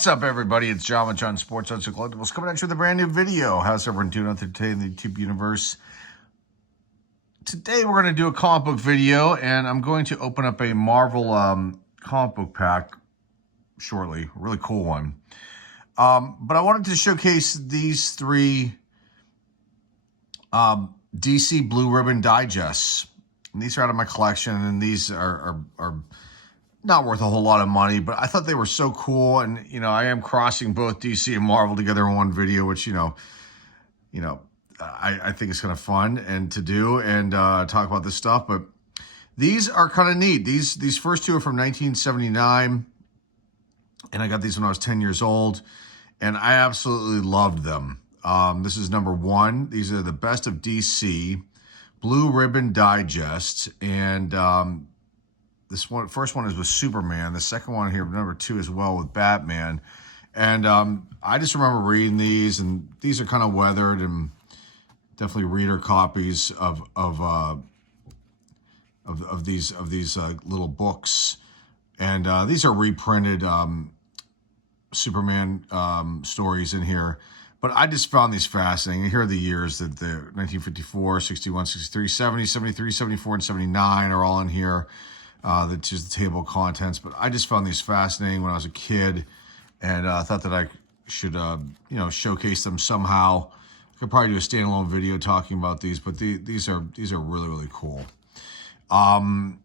What's up, everybody? It's John with John Sports Arts and Collectibles coming at you with a brand new video. How's everyone doing out there today in the YouTube universe? Today we're going to do a comic book video, and I'm going to open up a Marvel comic book pack shortly. A really cool one. But I wanted to showcase these three DC Blue Ribbon Digests. And these are out of my collection, and these are not worth a whole lot of money, but I thought they were so cool. And, I am crossing both DC and Marvel together in one video, which, I think is kind of fun and to do and talk about this stuff. But these are kind of neat. These first two are from 1979, and I got these when I was 10 years old, and I absolutely loved them. This is number one. These are the Best of DC Blue Ribbon Digest, and first one is with Superman. The second one here, number two, as well with Batman. And I just remember reading these, and these are kind of weathered and definitely reader copies of these little books. And these are reprinted Superman stories in here. But I just found these fascinating. Here are the years that the 1954, 61, 63, 70, 73, 74, and 79 are all in here. That's just the table of contents. But I just found these fascinating when I was a kid, and thought that I should, showcase them somehow. I could probably do a standalone video talking about these, but these are really, really cool. And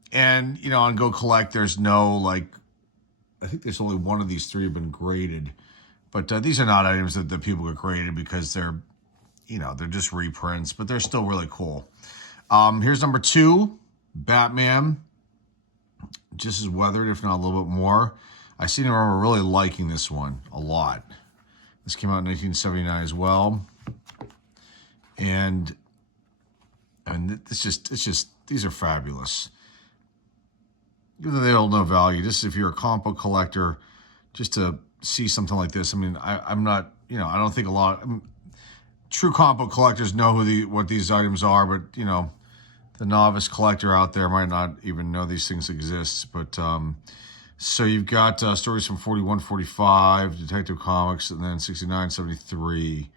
on Go Collect, there's no I think there's only one of these three have been graded, but these are not items that people get graded because they're just reprints, but they're still really cool. Here's number two, Batman. Just as weathered, if not a little bit more. I seem to remember really liking this one a lot. This came out in 1979 as well. And it's just these are fabulous. Even though they hold no value, just if you're a comic book collector, just to see something like this. I mean, I'm not, I don't think true comic book collectors know what these items are, but the novice collector out there might not even know these things exist. But so you've got stories from 41, 45, Detective Comics, and then 69, 73.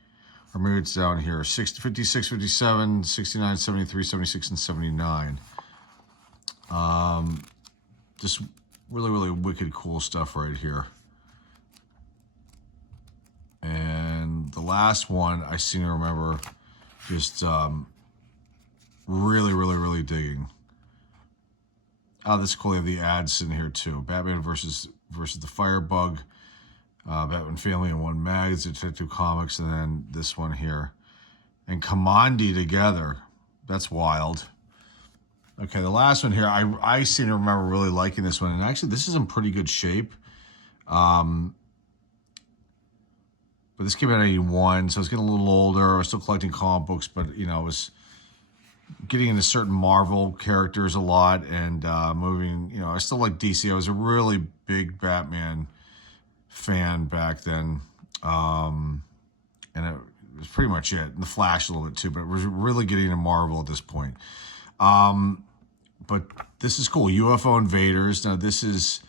Or maybe it's down here. 56, 57, 69, 73, 76, and 79. Just really, really wicked cool stuff right here. And the last one I seem to remember just really, really, really digging. Oh, this is cool. They have the ads in here too. Batman versus the Firebug, Batman Family in one mag, Detective Comics, and then this one here. And Commandi together. That's wild. Okay, the last one here, I seem to remember really liking this one. And actually, this is in pretty good shape. But this came out in 81, so I was getting a little older. I was still collecting comic books, but, I was getting into certain Marvel characters a lot and moving, I still like DC. I was a really big Batman fan back then. And it was pretty much it. And the Flash a little bit too, but it was really getting into Marvel at this point. But this is cool. UFO Invaders. Now, this is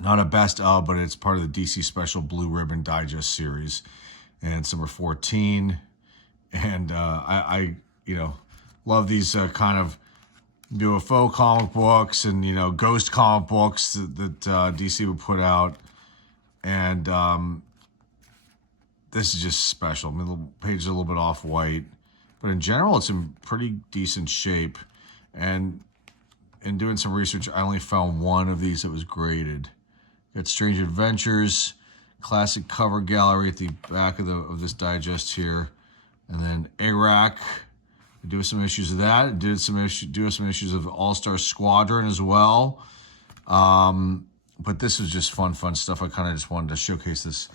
not a best of, but it's part of the DC Special Blue Ribbon Digest series. And it's number 14. And I love these kind of UFO comic books and, ghost comic books that DC would put out. And this is just special. I mean, the page is a little bit off-white. But in general, it's in pretty decent shape. And in doing some research, I only found one of these that was graded. Got Strange Adventures, classic cover gallery at the back of this digest here. And then Iraq. Do some issues of that. Do some issues of All-Star Squadron as well. But this was just fun stuff. I kind of just wanted to showcase this,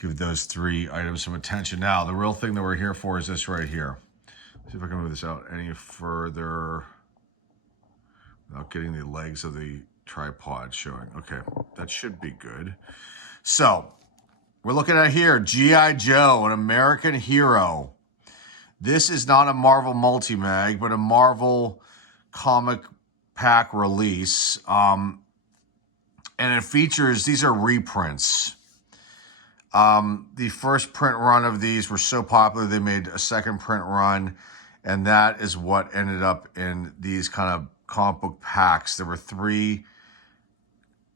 give those three items some attention. Now, the real thing that we're here for is this right here. Let's see if I can move this out any further without getting the legs of the tripod showing. Okay, that should be good. So, we're looking at here, G.I. Joe, an American hero. This is not a Marvel multi-mag, but a Marvel comic pack release. And it features, these are reprints. The first print run of these were so popular, they made a second print run, and that is what ended up in these kind of comic book packs. There were 3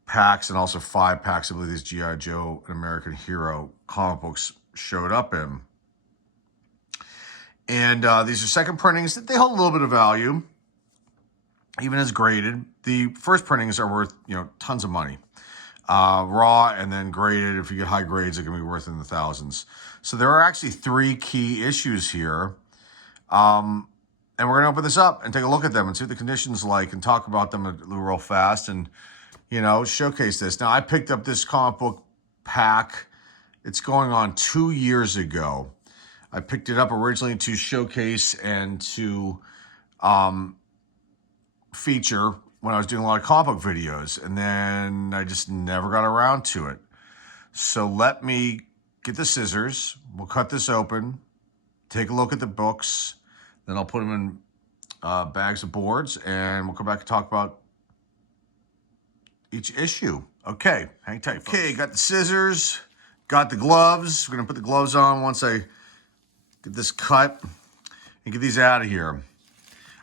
packs and also 5 packs, I believe, these G.I. Joe and American Hero comic books showed up in. And these are second printings. They hold a little bit of value, even as graded. The first printings are worth, tons of money. Raw and then graded. If you get high grades, it can be worth in the thousands. So there are actually 3 key issues here. And we're going to open this up and take a look at them and see what the condition's like and talk about them real fast and, showcase this. Now, I picked up this comic book pack. It's going on 2 years ago. I picked it up originally to showcase and to feature when I was doing a lot of comic book videos, and then I just never got around to it. So let me get the scissors. We'll cut this open, take a look at the books, then I'll put them in bags of boards, and we'll come back and talk about each issue. Okay, hang tight, folks. Okay, got the scissors, got the gloves. We're going to put the gloves on once I get this cut and get these out of here.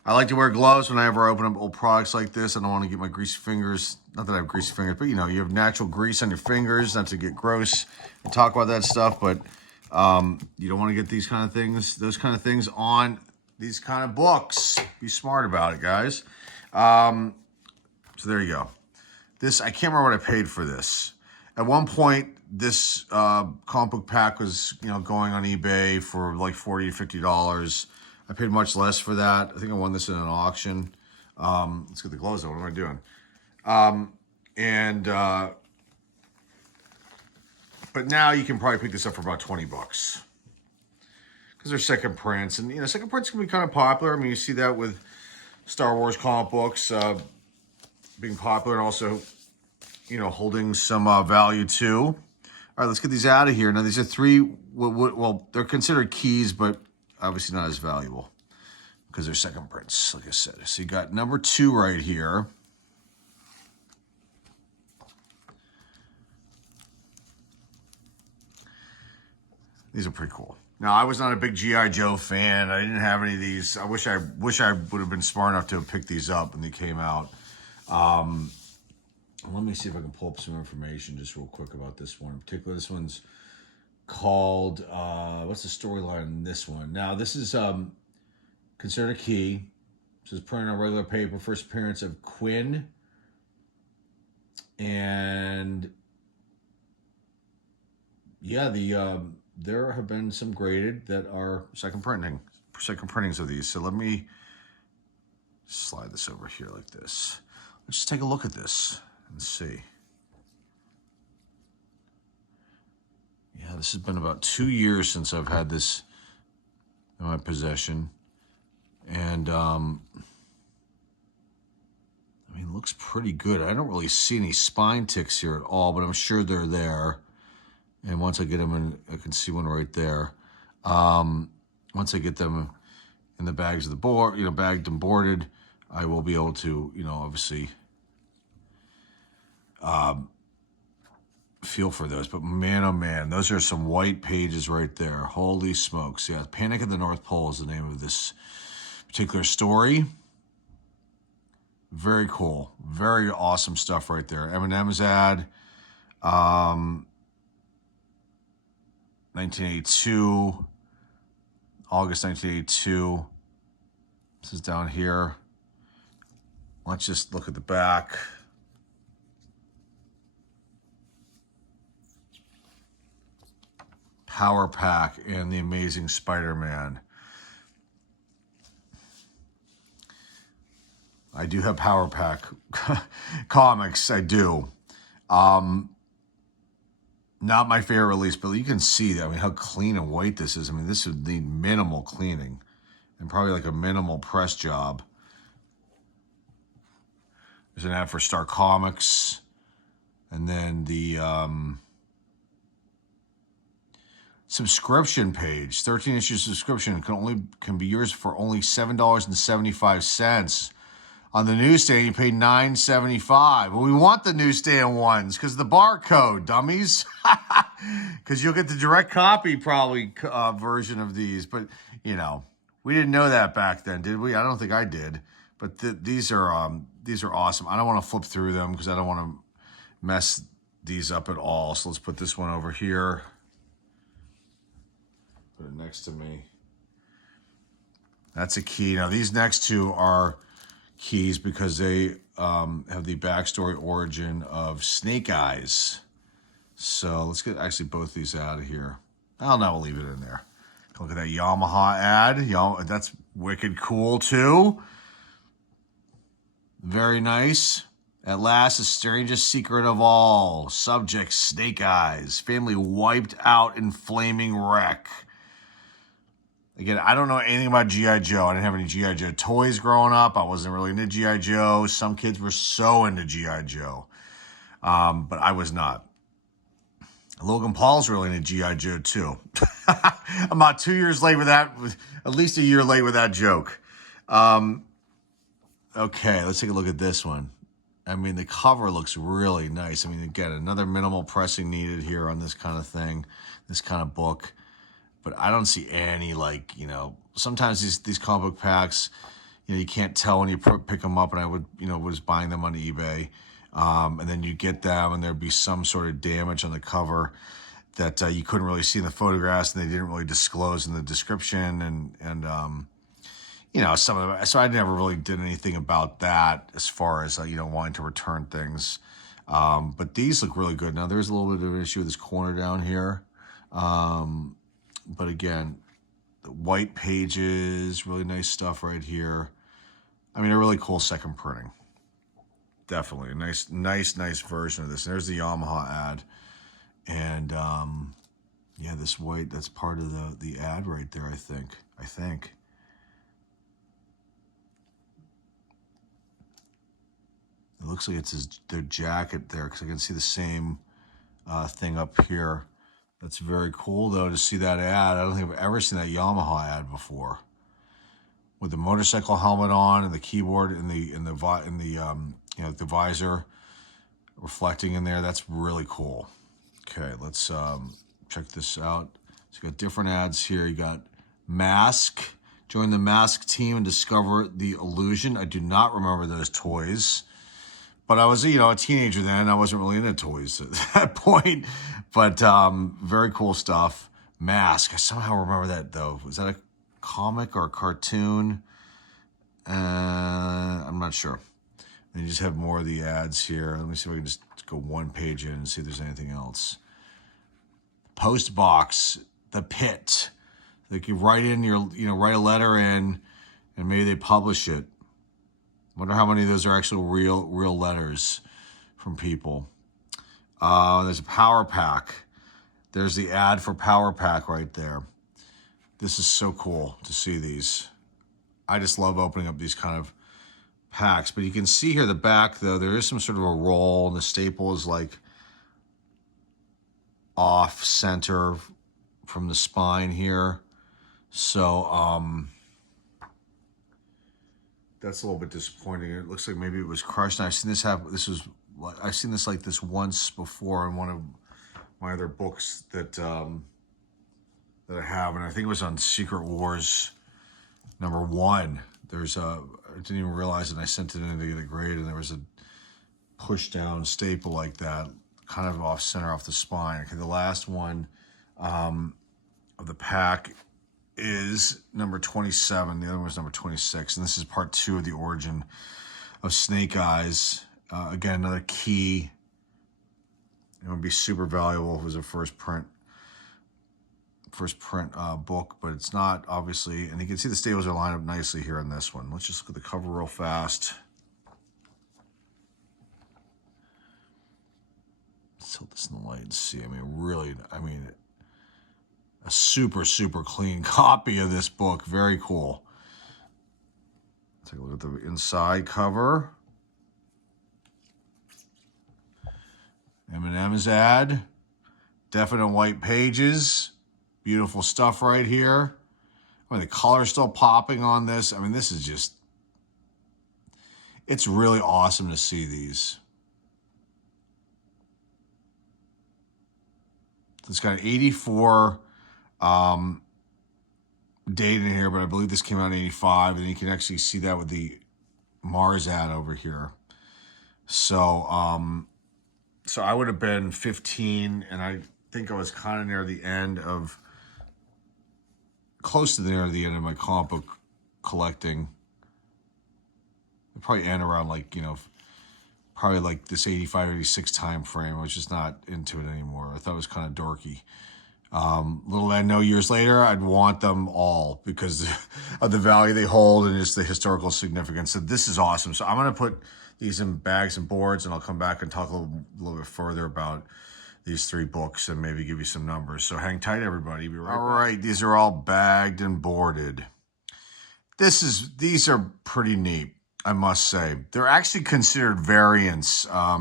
I like to wear gloves whenever I open up old products like this. I don't want to get my greasy fingers, not that I have greasy fingers, but you have natural grease on your fingers, not to get gross and talk about that stuff, but you don't want to get these kind of things, those kind of things on these kind of books. Be smart about it, guys. So there you go. This, I can't remember what I paid for this. At one point, this comic book pack was, going on eBay for like $40 to $50. I paid much less for that. I think I won this in an auction. Let's get the gloves on. What am I doing? But now you can probably pick this up for about $20 because they're second prints, and second prints can be kind of popular. I mean, you see that with Star Wars comic books being popular and also, holding some value too. All right, let's get these out of here. Now, these are 3. Well, they're considered keys, but obviously not as valuable because they're second prints, like I said. So you got number 2 right here. These are pretty cool. Now, I was not a big G.I. Joe fan. I didn't have any of these. I wish I would have been smart enough to have picked these up when they came out. Let me see if I can pull up some information just real quick about this one in particular. This one's called, what's the storyline in this one? Now, this is considered a key. This is printed on regular paper. First appearance of Quinn. And yeah, there have been some graded that are second printings of these. So let me slide this over here like this. Let's just take a look at this and see. Yeah, this has been about 2 years since I've had this in my possession. And, I mean, it looks pretty good. I don't really see any spine ticks here at all, but I'm sure they're there. And once I get them in, I can see one right there. Once I get them in the bags of the board, bagged and boarded, I will be able to, obviously feel for those. But man, oh man, those are some white pages right there. Holy smokes. Yeah, Panic at the North Pole is the name of this particular story. Very cool. Very awesome stuff right there. M&M's ad. 1982. August 1982. This is down here. Let's just look at the back. Power Pack and the Amazing Spider-Man. I do have Power Pack comics. I do. Not my favorite release, but you can see that. I mean, how clean and white this is. I mean, this would need minimal cleaning and probably like a minimal press job. There's an ad for Star Comics, and then the subscription page. 13 issue subscription can be yours for only $7.75. On the newsstand, you pay $9.75. Well, we want the newsstand ones because the barcode, dummies. Because you'll get the direct copy probably version of these. But, you know, we didn't know that back then, did we? I don't think I did. But these are awesome. I don't want to flip through them because I don't want to mess these up at all. So let's put this one over here. Put it next to me. That's a key. Now, these next two are keys because they have the backstory origin of Snake Eyes. So let's get actually both these out of here. I don't know, we'll leave it in there. Look at that Yamaha ad. That's wicked cool too. Very nice. At last, the strangest secret of all. Subject, Snake Eyes. Family wiped out in flaming wreck. Again, I don't know anything about G.I. Joe. I didn't have any G.I. Joe toys growing up. I wasn't really into G.I. Joe. Some kids were so into G.I. Joe. But I was not. Logan Paul's really into G.I. Joe too. I'm about 2 years late with that. At least a year late with that joke. Okay, let's take a look at this one. I mean, the cover looks really nice. I mean, again, another minimal pressing needed here on this kind of thing, this kind of book. But I don't see any, like, you know, sometimes these comic book packs, you know, you can't tell when you pick them up. And I would, you know, was buying them on eBay. And then you get them and there'd be some sort of damage on the cover that you couldn't really see in the photographs and they didn't really disclose in the description. And you know, some of them, so I never really did anything about that as far as, you know, wanting to return things. But these look really good. Now, there's a little bit of an issue with this corner down here. But again, the white pages, really nice stuff right here. I mean, a really cool second printing. Definitely a nice version of this. And there's the Yamaha ad. And yeah, this white, that's part of the ad right there, I think. It looks like it's their jacket there because I can see the same thing up here. That's very cool, though, to see that ad. I don't think I've ever seen that Yamaha ad before. With the motorcycle helmet on and the keyboard in the you know, the visor reflecting in there. That's really cool. Okay, let's check this out. So you got different ads here. You got Mask. Join the Mask team and discover the illusion. I do not remember those toys. But I was, you know, a teenager then. I wasn't really into toys at that point. But very cool stuff. Mask. I somehow remember that, though. Was that a comic or a cartoon? I'm not sure. And you just have more of the ads here. Let me see if I can just go one page in and see if there's anything else. Postbox. The Pit. Like you write in your, you know, write a letter in and maybe they publish it. Wonder how many of those are actual real letters from people. There's a Power Pack. There's the ad for Power Pack right there. This is so cool to see these. I just love opening up these kind of packs. But you can see here the back, though, there is some sort of a roll, and the staple is like off center from the spine here. So, that's a little bit disappointing. It looks like maybe it was crushed. And I've seen this happen. I've seen this like this once before in one of my other books that I have, and I think it was on Secret Wars #1. I didn't even realize it. And I sent it in to get a grade, and there was a push down staple like that, kind of off center, off the spine. Okay, the last one of the pack is number 27. The other one was number 26. And this is part 2 of the origin of Snake Eyes. Again, another key. It would be super valuable if it was a first print book, but it's not, obviously. And you can see the staples are lined up nicely here in this one. Let's just look at the cover real fast. Let's tilt this in the light and see. I mean, really, a super clean copy of this book. Very cool. Take a look at the inside cover. M&M's ad. Definite white pages. Beautiful stuff right here. I mean, the color's still popping on this. I mean, this is just... It's really awesome to see these. It's got an 84 date in here, but I believe this came out in 85, and you can actually see that with the Mars ad over here. So, so I would have been 15, and I think I was kind of near the end of, close to the end of my comic book collecting. It probably end around like, probably like this 85, 86 time frame. I was just not into it anymore. I thought it was kind of dorky. Little did I know, years later, I'd want them all because of the value they hold and just the historical significance. So this is awesome. So I'm going to put these in bags and boards, and I'll come back and talk a little bit further about these 3 books and maybe give you some numbers. So hang tight, everybody. Be right back. All right, these are all bagged and boarded. These are pretty neat, I must say. They're actually considered variants. I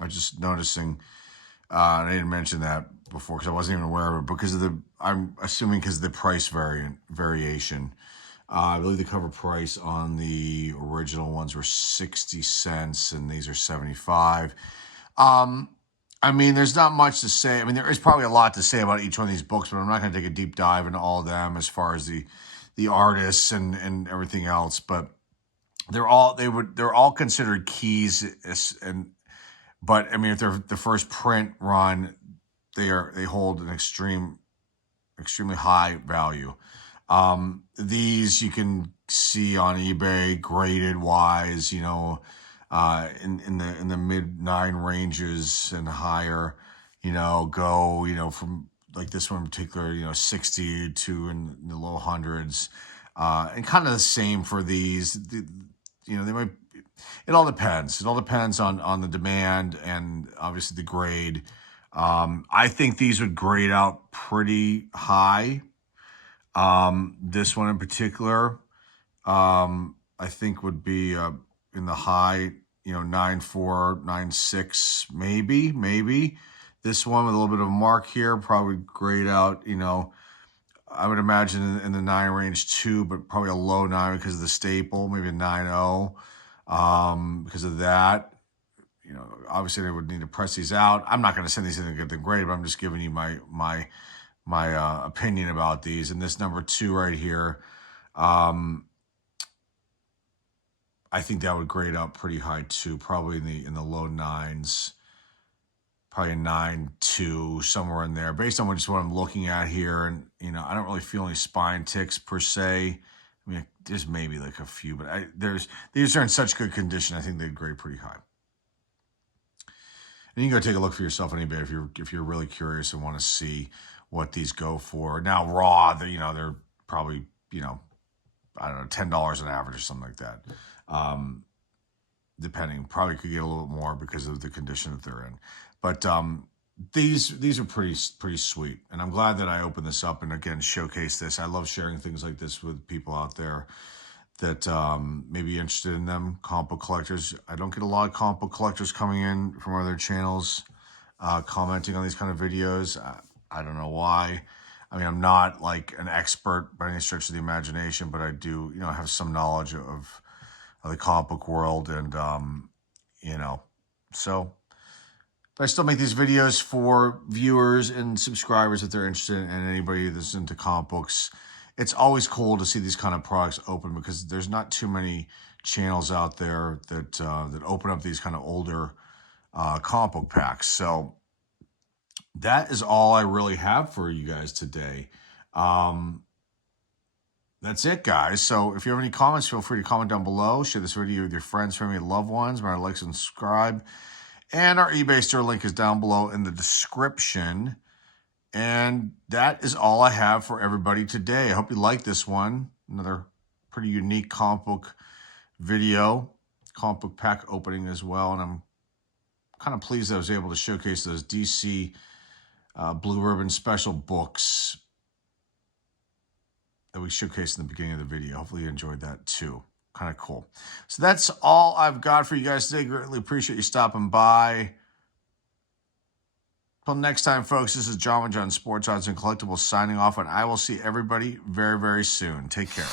was just noticing, I didn't mention that before because I wasn't even aware of it, because of I'm assuming because of the price variation. I believe the cover price on the original ones were 60 cents and these are 75. I mean, there's not much to say. I mean, there is probably a lot to say about each one of these books, but I'm not going to take a deep dive into all of them as far as the artists and everything else. But they're all considered keys, but I mean, if they're the first print run, they hold an extremely high value. These you can see on eBay graded wise, in the mid 9 ranges and higher, go, from like this one in particular, 60 to in the low hundreds, and kind of the same for these. They might. It all depends. It all depends on the demand and obviously the grade. I think these would grade out pretty high. This one in particular, I think would be in the high, 9.4, 9.6, maybe. This one with a little bit of a mark here probably grade out, I would imagine in the 9 range too, but probably a low 9 because of the staple, maybe a 9.0 because of that. Obviously they would need to press these out. I'm not going to send these in and get them graded, but I'm just giving you my opinion about these. And this number 2 right here, I think that would grade out pretty high too, probably in the low 9s, probably a 9.2, somewhere in there, based on what I'm looking at here. And I don't really feel any spine ticks per se. I mean, there's maybe like a few, but these are in such good condition. I think they'd grade pretty high. And you can go take a look for yourself on eBay if you're really curious and want to see what these go for. Now raw, they're probably, I don't know, $10 on average or something like that. Depending, probably could get a little bit more because of the condition that they're in. But these are pretty sweet. And I'm glad that I opened this up and again showcase this. I love sharing things like this with people out there that may be interested in them, comic book collectors. I don't get a lot of comic book collectors coming in from other channels commenting on these kind of videos. I don't know why. I mean, I'm not like an expert by any stretch of the imagination, but I do, have some knowledge of the comic book world. And, so but I still make these videos for viewers and subscribers if they're interested, and anybody that's into comic books. It's always cool to see these kind of products open because there's not too many channels out there that open up these kind of older comic book packs. So that is all I really have for you guys today. That's it, guys. So if you have any comments, feel free to comment down below. Share this video with your friends, family, and loved ones. Remember to like and subscribe. And our eBay store link is down below in the description. And that is all I have for everybody today. I hope you like this one. Another pretty unique comic book video, comic book pack opening as well. And I'm kind of pleased that I was able to showcase those DC Blue Ribbon special books that we showcased in the beginning of the video. Hopefully you enjoyed that too. Kind of cool. So that's all I've got for you guys today. Greatly appreciate you stopping by. Until next time, folks, this is John with John Sports Odds and Collectibles signing off, and I will see everybody very, very soon. Take care.